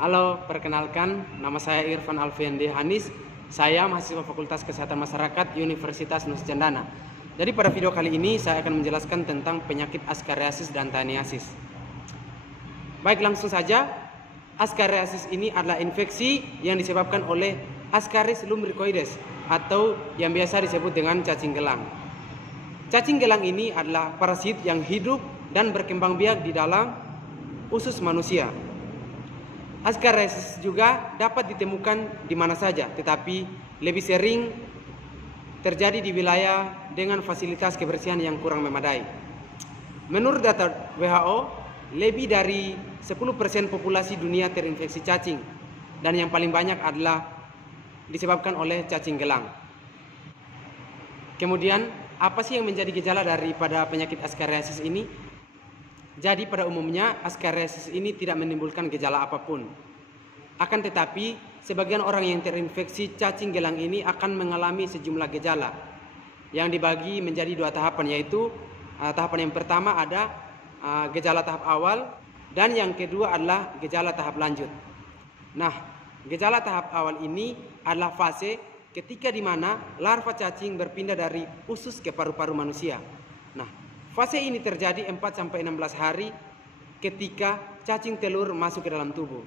Halo, perkenalkan, nama saya Irfan Alfiandi Hanis. Saya mahasiswa Fakultas Kesehatan Masyarakat Universitas Nusa Cendana. Jadi pada video kali ini saya akan menjelaskan tentang penyakit askariasis dan taniasis. Baik, langsung saja. Askariasis ini adalah infeksi yang disebabkan oleh Ascaris lumbricoides atau yang biasa disebut dengan cacing gelang. Cacing gelang ini adalah parasit yang hidup dan berkembang biak di dalam usus manusia. Askariasis juga dapat ditemukan di mana saja, tetapi lebih sering terjadi di wilayah dengan fasilitas kebersihan yang kurang memadai. Menurut data WHO, lebih dari 10% populasi dunia terinfeksi cacing, dan yang paling banyak adalah disebabkan oleh cacing gelang. Kemudian, apa sih yang menjadi gejala daripada penyakit askariasis ini? Jadi pada umumnya askariasis ini tidak menimbulkan gejala apapun. Akan tetapi sebagian orang yang terinfeksi cacing gelang ini akan mengalami sejumlah gejala yang dibagi menjadi dua tahapan, yaitu tahapan yang pertama ada gejala tahap awal dan yang kedua adalah gejala tahap lanjut. Nah, gejala tahap awal ini adalah fase ketika di mana larva cacing berpindah dari usus ke paru-paru manusia. Nah, fase ini terjadi 4-16 hari ketika cacing telur masuk ke dalam tubuh.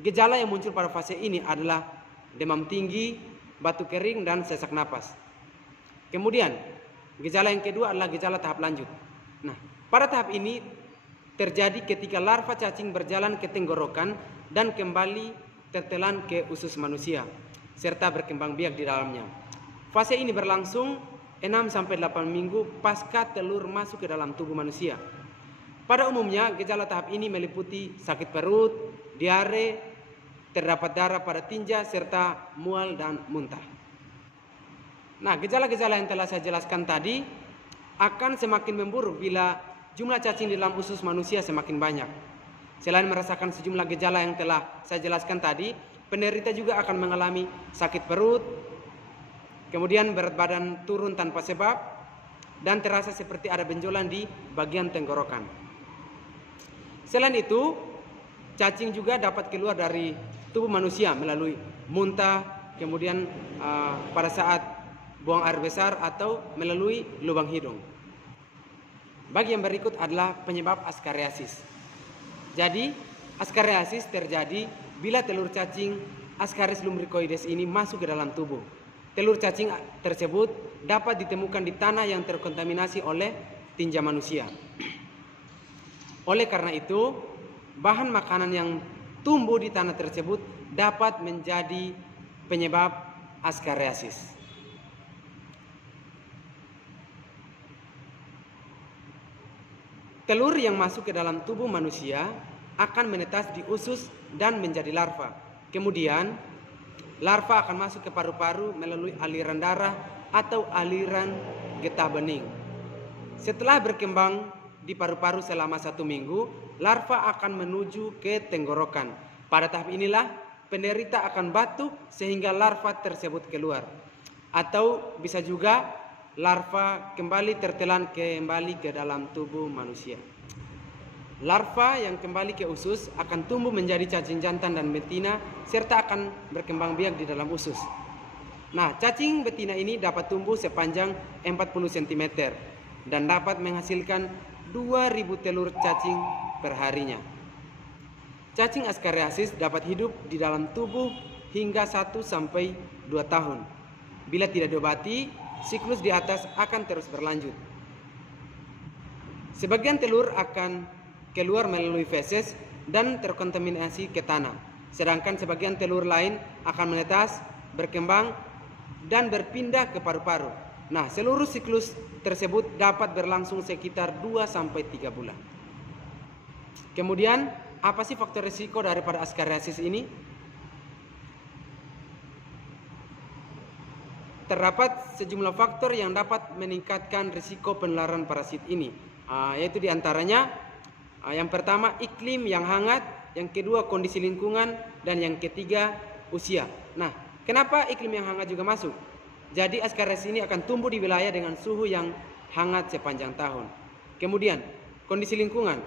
Gejala yang muncul pada fase ini adalah demam tinggi, batuk kering, dan sesak napas. Kemudian, gejala yang kedua adalah gejala tahap lanjut. Nah, pada tahap ini terjadi ketika larva cacing berjalan ke tenggorokan dan kembali tertelan ke usus manusia, serta berkembang biak di dalamnya. Fase ini berlangsung 6-8 minggu pasca telur masuk ke dalam tubuh manusia. Pada umumnya gejala tahap ini meliputi sakit perut, diare, terdapat darah pada tinja, serta mual dan muntah. Nah, gejala-gejala yang telah saya jelaskan tadi akan semakin memburuk bila jumlah cacing di dalam usus manusia semakin banyak. Selain merasakan sejumlah gejala yang telah saya jelaskan tadi, penderita juga akan mengalami sakit perut, kemudian berat badan turun tanpa sebab, dan terasa seperti ada benjolan di bagian tenggorokan. Selain itu, cacing juga dapat keluar dari tubuh manusia melalui muntah, kemudian pada saat buang air besar atau melalui lubang hidung. Bagian berikut adalah penyebab askariasis. Jadi, askariasis terjadi bila telur cacing Ascaris lumbricoides ini masuk ke dalam tubuh. Telur cacing tersebut dapat ditemukan di tanah yang terkontaminasi oleh tinja manusia. Oleh karena itu, bahan makanan yang tumbuh di tanah tersebut dapat menjadi penyebab askariasis. Telur yang masuk ke dalam tubuh manusia akan menetas di usus dan menjadi larva. Kemudian, larva akan masuk ke paru-paru melalui aliran darah atau aliran getah bening. Setelah berkembang di paru-paru selama 1 minggu, larva akan menuju ke tenggorokan. Pada tahap inilah penderita akan batuk sehingga larva tersebut keluar. Atau bisa juga larva kembali tertelan kembali ke dalam tubuh manusia. Larva yang kembali ke usus akan tumbuh menjadi cacing jantan dan betina serta akan berkembang biak di dalam usus. Nah, cacing betina ini dapat tumbuh sepanjang 40 cm dan dapat menghasilkan 2000 telur cacing per harinya. Cacing askariasis dapat hidup di dalam tubuh hingga 1-2 tahun. Bila tidak diobati, siklus di atas akan terus berlanjut. Sebagian telur akan keluar melalui feses dan terkontaminasi ke tanah. Sedangkan sebagian telur lain akan menetas, berkembang, dan berpindah ke paru-paru. Nah, seluruh siklus tersebut dapat berlangsung sekitar 2-3 bulan. Kemudian, apa sih faktor risiko daripada askariasis ini? Terdapat sejumlah faktor yang dapat meningkatkan risiko penularan parasit ini, yaitu diantaranya yang pertama iklim yang hangat, yang kedua kondisi lingkungan, dan yang ketiga usia. Nah, kenapa iklim yang hangat juga masuk? Jadi askariasis ini akan tumbuh di wilayah dengan suhu yang hangat sepanjang tahun. Kemudian kondisi lingkungan.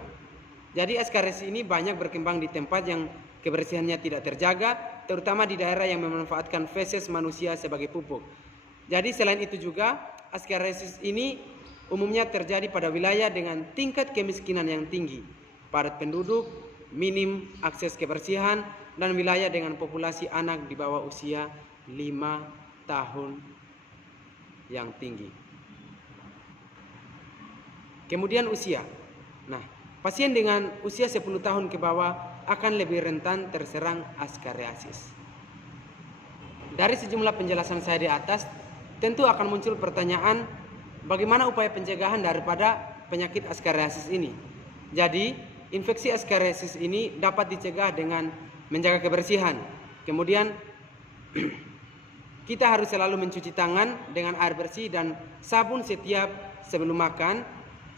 Jadi askariasis ini banyak berkembang di tempat yang kebersihannya tidak terjaga, terutama di daerah yang memanfaatkan feses manusia sebagai pupuk. Jadi selain itu juga, askariasis ini umumnya terjadi pada wilayah dengan tingkat kemiskinan yang tinggi, padat penduduk, minim akses kebersihan, dan wilayah dengan populasi anak di bawah usia 5 tahun yang tinggi. Kemudian usia. Nah, pasien dengan usia 10 tahun ke bawah akan lebih rentan terserang askariasis. Dari sejumlah penjelasan saya di atas, tentu akan muncul pertanyaan, bagaimana upaya pencegahan daripada penyakit askariasis ini? Jadi, infeksi askariasis ini dapat dicegah dengan menjaga kebersihan. Kemudian, kita harus selalu mencuci tangan dengan air bersih dan sabun setiap sebelum makan,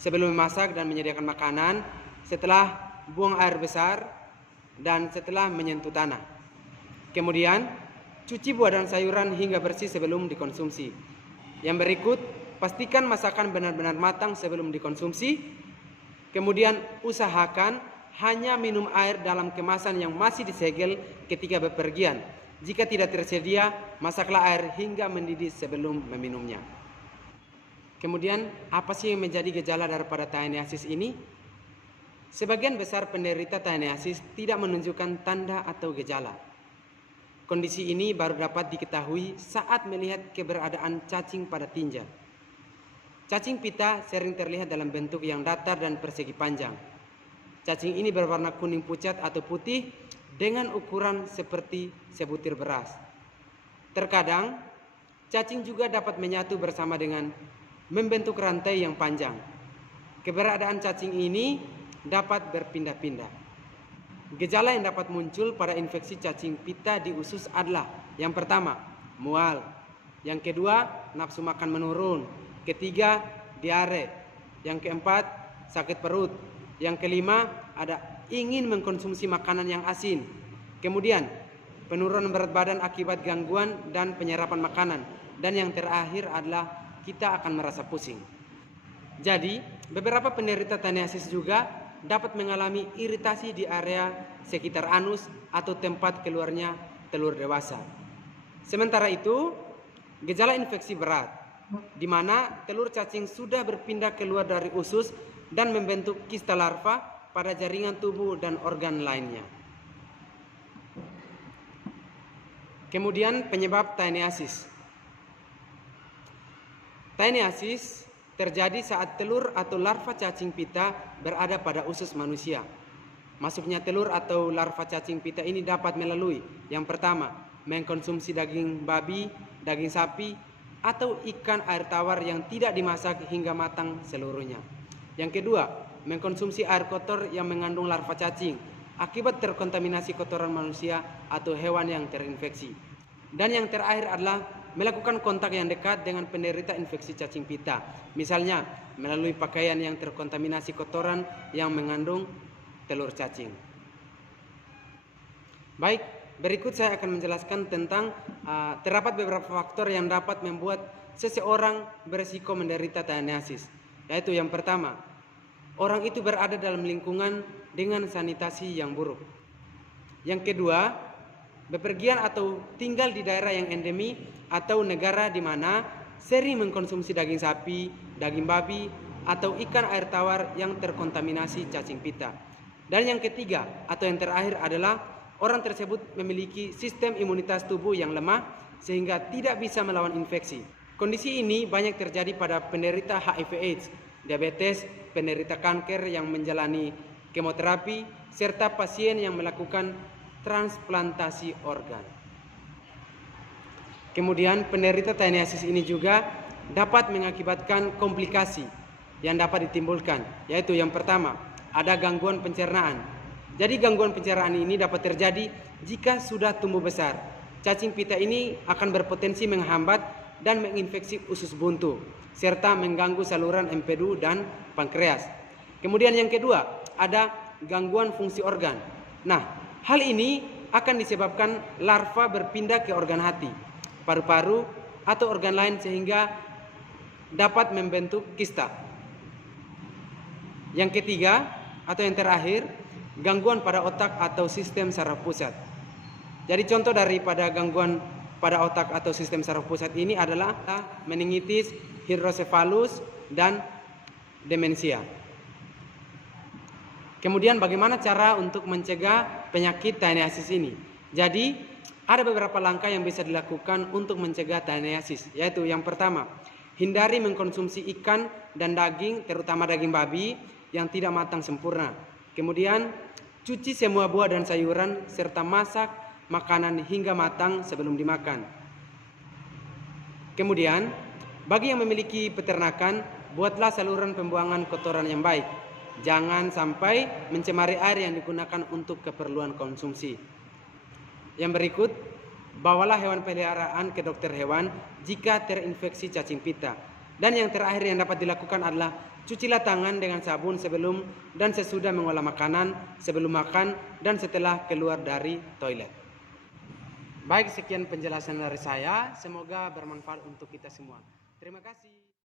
sebelum memasak dan menyediakan makanan, setelah buang air besar, dan setelah menyentuh tanah. Kemudian, cuci buah dan sayuran hingga bersih sebelum dikonsumsi. Yang berikut, pastikan masakan benar-benar matang sebelum dikonsumsi. Kemudian, usahakan hanya minum air dalam kemasan yang masih disegel ketika bepergian. Jika tidak tersedia, masaklah air hingga mendidih sebelum meminumnya. Kemudian, apa sih yang menjadi gejala daripada taeniasis ini? Sebagian besar penderita taeniasis tidak menunjukkan tanda atau gejala. Kondisi ini baru dapat diketahui saat melihat keberadaan cacing pada tinja. Cacing pita sering terlihat dalam bentuk yang datar dan persegi panjang. Cacing ini berwarna kuning pucat atau putih dengan ukuran seperti sebutir beras. Terkadang, cacing juga dapat menyatu bersama dengan membentuk rantai yang panjang. Keberadaan cacing ini dapat berpindah-pindah. Gejala yang dapat muncul pada infeksi cacing pita di usus adalah: yang pertama, mual; yang kedua, nafsu makan menurun; ketiga, diare; yang keempat, sakit perut; yang kelima, ada ingin mengkonsumsi makanan yang asin; kemudian, penurunan berat badan akibat gangguan dan penyerapan makanan; dan yang terakhir adalah kita akan merasa pusing. Jadi, beberapa penderita taeniasis juga dapat mengalami iritasi di area sekitar anus atau tempat keluarnya telur dewasa. Sementara itu, gejala infeksi berat, di mana telur cacing sudah berpindah keluar dari usus dan membentuk kista larva pada jaringan tubuh dan organ lainnya. Kemudian penyebab taeniasis. Taeniasis terjadi saat telur atau larva cacing pita berada pada usus manusia. Masuknya telur atau larva cacing pita ini dapat melalui: yang pertama, mengkonsumsi daging babi, daging sapi, atau ikan air tawar yang tidak dimasak hingga matang seluruhnya. Yang kedua, mengkonsumsi air kotor yang mengandung larva cacing akibat terkontaminasi kotoran manusia atau hewan yang terinfeksi. Dan yang terakhir adalah melakukan kontak yang dekat dengan penderita infeksi cacing pita, misalnya melalui pakaian yang terkontaminasi kotoran yang mengandung telur cacing. Baik, berikut saya akan menjelaskan tentang terdapat beberapa faktor yang dapat membuat seseorang berisiko menderita taeniasis, yaitu yang pertama, orang itu berada dalam lingkungan dengan sanitasi yang buruk. Yang kedua, bepergian atau tinggal di daerah yang endemi atau negara di mana sering mengkonsumsi daging sapi, daging babi, atau ikan air tawar yang terkontaminasi cacing pita. Dan yang ketiga atau yang terakhir adalah orang tersebut memiliki sistem imunitas tubuh yang lemah sehingga tidak bisa melawan infeksi. Kondisi ini banyak terjadi pada penderita HIV/AIDS, diabetes, penderita kanker yang menjalani kemoterapi, serta pasien yang melakukan transplantasi organ. Kemudian penderita taeniasis ini juga dapat mengakibatkan komplikasi yang dapat ditimbulkan, yaitu yang pertama, ada gangguan pencernaan. Jadi gangguan pencernaan ini dapat terjadi jika sudah tumbuh besar. Cacing pita ini akan berpotensi menghambat dan menginfeksi usus buntu, serta mengganggu saluran empedu dan pankreas. Kemudian yang kedua, ada gangguan fungsi organ. Nah, hal ini akan disebabkan larva berpindah ke organ hati, paru-paru, atau organ lain sehingga dapat membentuk kista. Yang ketiga atau yang terakhir, gangguan pada otak atau sistem saraf pusat. Jadi contoh daripada gangguan pada otak atau sistem saraf pusat ini adalah meningitis, hidrosefalus, dan demensia. Kemudian bagaimana cara untuk mencegah penyakit Tyneasis ini? Jadi ada beberapa langkah yang bisa dilakukan untuk mencegah Tyneasis, yaitu yang pertama, hindari mengkonsumsi ikan dan daging, terutama daging babi yang tidak matang sempurna. Kemudian cuci semua buah dan sayuran serta masak makanan hingga matang sebelum dimakan. Kemudian bagi yang memiliki peternakan, buatlah saluran pembuangan kotoran yang baik. Jangan sampai mencemari air yang digunakan untuk keperluan konsumsi. Yang berikut, bawalah hewan peliharaan ke dokter hewan jika terinfeksi cacing pita. Dan yang terakhir yang dapat dilakukan adalah cucilah tangan dengan sabun sebelum dan sesudah mengolah makanan, sebelum makan, dan setelah keluar dari toilet. Baik, sekian penjelasan dari saya. Semoga bermanfaat untuk kita semua. Terima kasih.